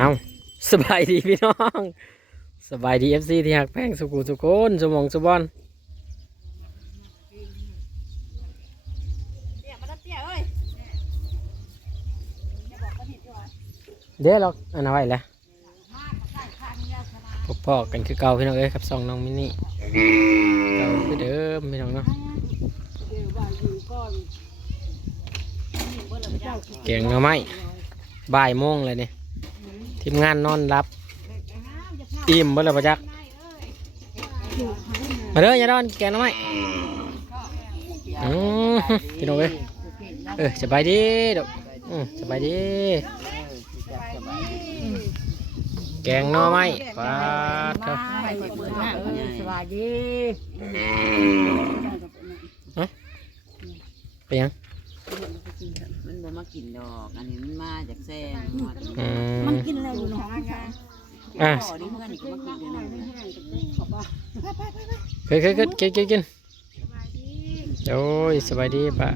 เอาสบายดีพี่น้องสบายดีเอฟซีที่หักแพงสุกุสุโคนสมองสุบอลเตี้ยมาแล้วเตี้ยเอ้ยเดี๋ยวเราอันเอาไว้แล้วพบพ่อกันคือเก่าพี่น้องเอ้ยครับสองน้องมินี่เก่าคือเดิมพี่น้องเนาะแกงหน่อไม้บ่ายโมงเลยเนี่ย ทีมงานนอนรับอิ่มเบ่เลยปะจักมาเด้ออย่านอนแกงหน่อไม้อืมพี่น้องเอ้ยเออสบายดีดอกอืมสบายดี แกงหน่อไม้ปลาครับสวัสดีไปยัง มันบ่มากินดอก อันนี้มันมาจากแซงหมดอืมมันกินอะไรอยู่ในห้องงานอะต่อนี่เพื่อนนี่ก็มากินอยู่นั่นเคยเคยเคยกินกินกินโอ้ยสบายดีปะ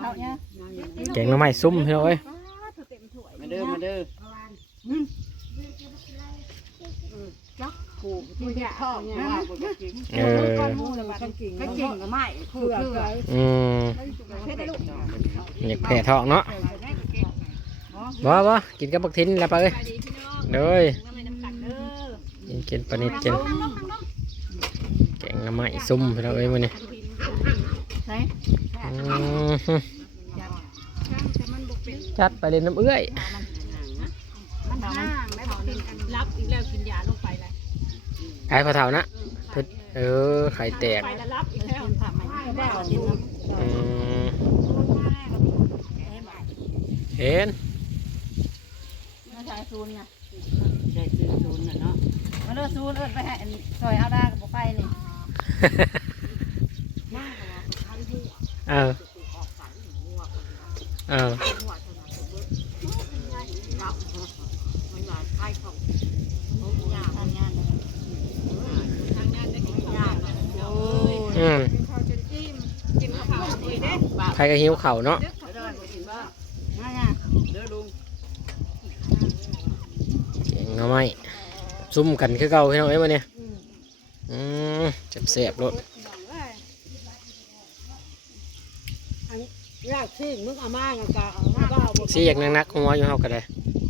เขาเนี่ยแกงหน่อไม้ซุ่มพี่น้องเอ้ยมาเด้อมาเด้อ ผูกที่เนี่ยท้องเนี่ยเออกันกิ่งกันกิ่งก็ไม่คือคืออืมอยากแผ่ทองเนาะบ่บ่กินกับบักทินแล้วไปเอ้ยเด้ยกินกินปนิดกินแกงหน่อไม้ซุ่มพี่น้องเอ้ยมื้อนี้ใช่อืมจัดไปเล่นน้ำเอื้อยรับอีกแล้วกินยาลง ไปเลยไอ้พอเท่านะเพิ่นเออไข่แตกไปแล้วรับอีกแล้วทำไมได้บอกกินอืมเห็นน้าชายซูนไงได้ซื้อศูนย์น่ะเนาะมาเลิกซูนเอิ้นไปให้ซอยเอาได้กับบ่ไปนี่เออเอออื ใครก็หิวเข่าเนาะมาไงเอลุงเก่งเนาะไม่ซุ่มกันคือเก่าพี่น้องเอ้ยมาเนี่ยอืมจ็บเสียบรถอยากซิมึงเอามากักะเอาก็เอาสีอยากนักๆหัวอยู่เฮาก็ได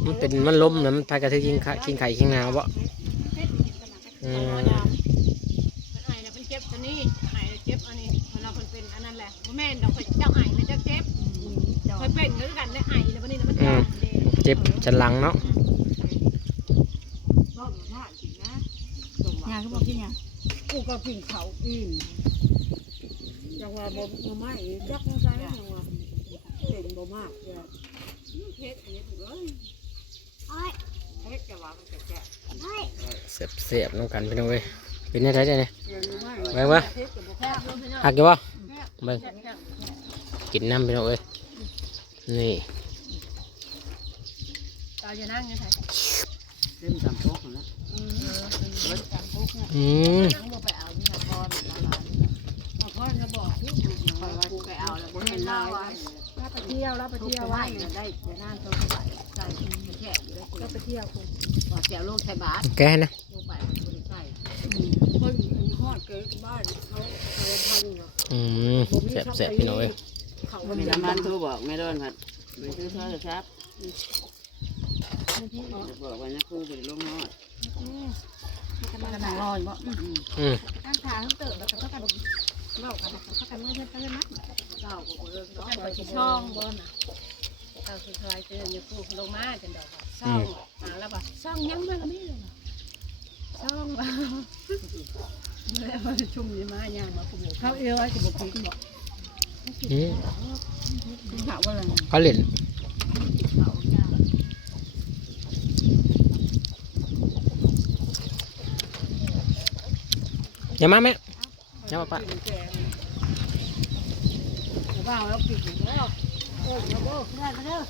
มันเป็นมันล้มนะมันพายกระทือกินไข่กินไข่กินนาวบ่อืม แหละบ่แม่นดอกเจ้าไอ้เลยเจ้าเจ็บเคยเป็นด้วยกันได้ไอ้แล้ววันนี้นะมันอืม เจ็บจันหลังเนาะยาก็บอกกินยากูก็กินเขาอิ่มจังว่าบ่บ่ไม่จักจังไสจังว่าเป็นบ่มากเด้อเพชรอันนี้ถูกเลยเฮ็ดจะว่ามันจะแก่เสียบเสียบน้องกันพี่น้องเอ้ยเป็นยังไงได้เนี่ยเรียนรู้ไหมแม่งวะเฮ็ดก็บ่แค่เนาะหักอยู่บ่ เบิ่งกินน้ำพี่น้องเอ้ยนี่ตาจะนั่งยังไงเส้นสามโต๊ะนะอืมบ่ไปเอาเนี่ยพอมาพ่อจะบอกกูกูไปเอาแล้วบ่เห็นลายรับไปเที่ยวรับไปเที่ยวว่าได้จะนั่นต้องไปใส่แค่อยู่แล้วก็ไปเที่ยวกูว่าแก้วโลกไทยบาทแกนะ ลงไปบ่ได้ใส่ คนฮ อดเกิดบ้านเขาเขาพันเนาะอืมเสียบเสียบพี่น้องเอ้ยเขามีน้ำมันโทรบอกแม่ดอนครับไปซื้อโทรศัพท์บอกว่านะครูไปลงฮอดมันกำลังรออยู่บ่อืมตั้งทางเติบแล้วก็กันเล่ากันเขากันเมื่อเช้าเมื่อนัดเล่าก็เรื่องเนาะไปที่ช่องบนน่ะเราคือคอยเจอเนี่ยคู่ลงมาจนดอกช่องมาแล้วป่ะช่องยังมาแล้วไม่เลยช่องมา แล้วมาชุ่มนี่มาย่างมาคุมเขาเอวไอ้ที่บ่กินบ่อืมกินข้าวว่าอะไรเขาเล่นอย่ามาแม่อย่ามาปะบ้าแล้วกินแล้วโอ้ยมาเด้อเพื่อนมาเด้อ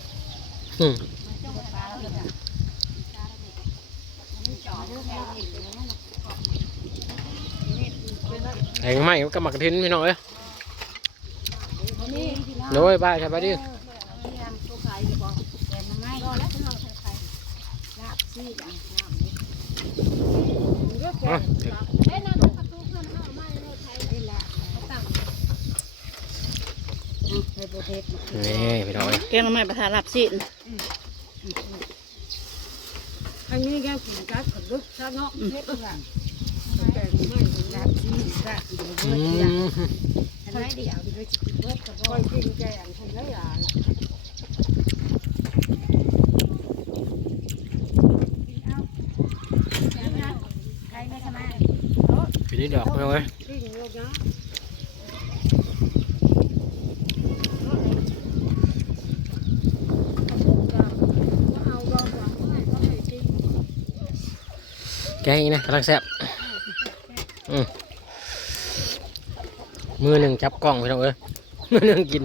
อืม ไอ้ไม่ก็มากระทินพี่น้องเอ้ยเดีโดยบ้านครับบ้านดิตัวขายอยู่บ่แกงไม้รอแล้วจะเอาใครลาบซี่อย่างน้ำนี่อะเอ้ยนั่นประตูเพื่อนเอามาในรถไทยนี่แหละตั้งในโปรเทสนี่พี่น้องเอ้ยแกงไม้ประทานรับสิอันนี้แกกินกัดกับลึกซะเนาะเฮ็ดว่าแกงไม้ลาบซี่ลาบอยู่ อืเบิดอย่างมอันนี้เดี๋ยวไปกินเบิดก็บ่กินแกงคนละอย่างใครไม่ทำไมพี่นี่ดอกเอ้ยแกงอีกนะกำลังแซ่บ มมือหนึ่งจับกล้องพี่น้องเอ้ยมือหนึ่งกิน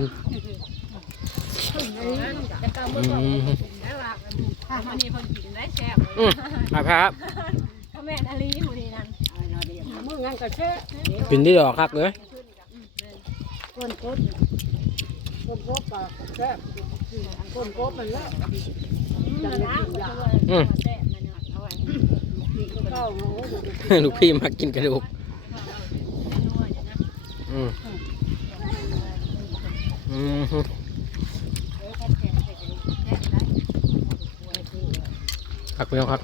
จะกำมือือก่อนมแล้วว่าวันนี้คนกินได้แซ่บอืมครับครับถ้าแม่นอลีมื้อนี้นั่นมึงงั้นก็เช่กินที่ดอกครับเลยคนกบคนกบปากแซ่บคนกบมันแล้วจะล้างก็เลยแซ่บมันเอาไว้เข้าโอ้โหลูกพี่มากินกระดูกนัวอยู่นะ อืมอืมครับพี่น้องครับ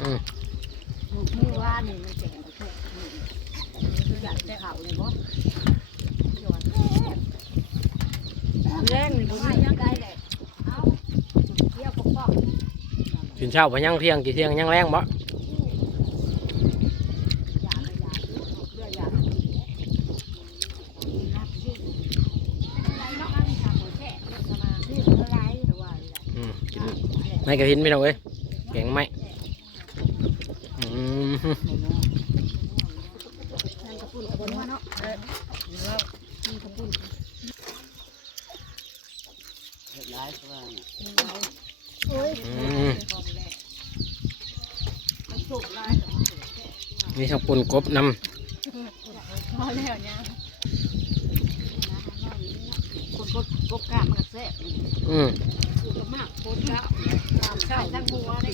อืมมือว่านี่มันเจ๋งกว่าอยากจะเข่าเลยบ่แรงนี่บ่มียังได้เลยเอาเที่ยวปกป้องกินเช้าไปยังเที่ยงกี่เที่ยงยังแรงบ่ อย่าเลยอย่าเพื่ออย่านับที่อะไรเนาะอันนี้ทำหมดแท้นี่อะไรหรือว่า อืม กินไม่กระถินพี่น้องเอ้ยแกงไม่มทางกระปุ่นกบนเนาะร้ายว่าอืมมีข้าวปุ้นกบนพอแล้วเนี่ย คน กบกบกล้ามมันแซ่บำอืมคือมากโคตรแล้วตามข้าวทั้งหัวได้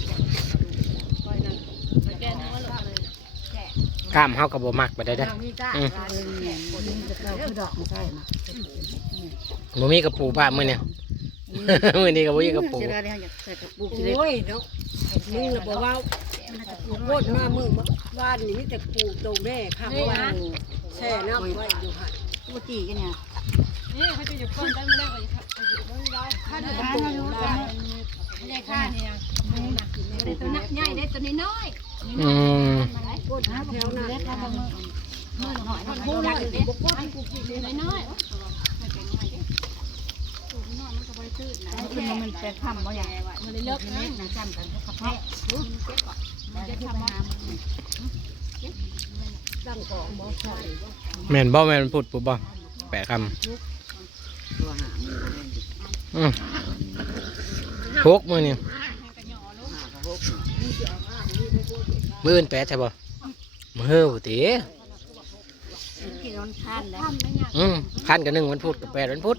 ปล่อยนั่นไปแก้นึกว่าหลุดเลยกล้ามเฮากับบ่มักไปได้เด้อเรามีจ้าร้านนี้คนจะเข้าคือดอกไม่ใช่นะบ่มีกระปูป้ามื้อเนี่ย มื้อนี้ก็บ่มีกระปูจะได้อยากใส่กระปุกโอ้ยเนาะมึงระบอกว่าปูโคตรมามึงว่านนี่มีแต่ปูโตแม่ข้างว่าแช่น้ำไว้อยู่หันปูจีกันเนี่ย นี่เขาจะอยู่ก้นได้ไม่ได้ก็อยู่ต้องได้ข้าเดือดปูได้ไม่ได้ข้าเนี่ยได้ตัวนักใหญ่ได้ตัวน้อยอืมโคตรแถวนั้นมือหอยมันพูดได้บอกว่ากูกินน้อยมันเป็นคำว่าอย่างมันเลยเลิกนะจำกันกระเพาะจะทำมาตั้งของบ่แม่นบ่แม่นพูดปุ๊บบ่แปะคตัว หกมือนี่มือเป็นแปดใช่ปะมือบุตีอืมขันกันหนึ่งวันพุธกับแปดวันพุธ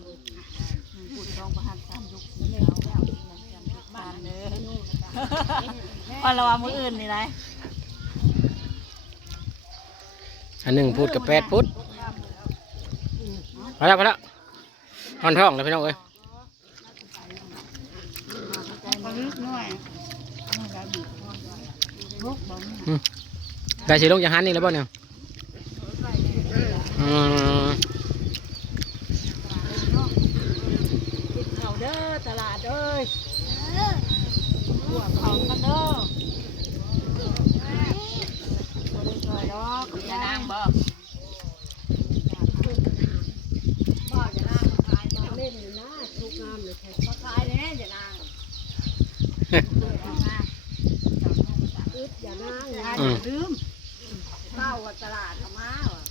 พอเราเอามืออื่นนี่ไรอันหนึ่งพูดกับแปดพูดไปแล้วไปแล้ว อนท้องแล้วพี่น้องเอ้ยได้สิลงจากหันนี่แล้วบ่เนี่ยตลาดเอ้ยพวกเขากันเด้อ จะนั่งบ่ พ่อจะน่าขายมาเล่นอยู่นะทุกงามเลยแค่ ขายเลยจะนั่ง อึดอย่านั่ง อืม ลืมเข้าว่าต ลาดเอามาว่ะ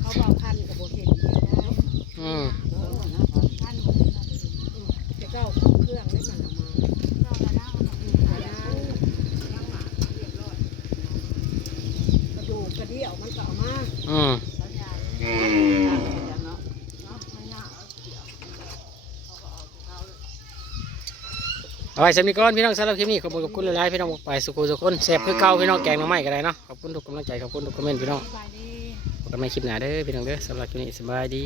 เขาบอกคันกับโบเห็น อืม คันจะเก้าเครื่องได้มันมา ที่ยวมันก็เอามา อืม เนาะ เอาไว้สำนีก้อนพี่น้องสำหรับคลิปนี้ขอบคุณขอบคุณหลายๆพี่น้องไปสุขุสุขคนแซ่บคือเก่าพี่น้องแกงน้ำไม้ก็ได้เนาะขอบคุณทุกกำลังใจขอบคุณทุกคอมเมนต์พี่น้องสบายดีพบกันใหม่คลิปหน้าเด้อพี่น้องเด้อสำหรับคลิปนี้สบายดี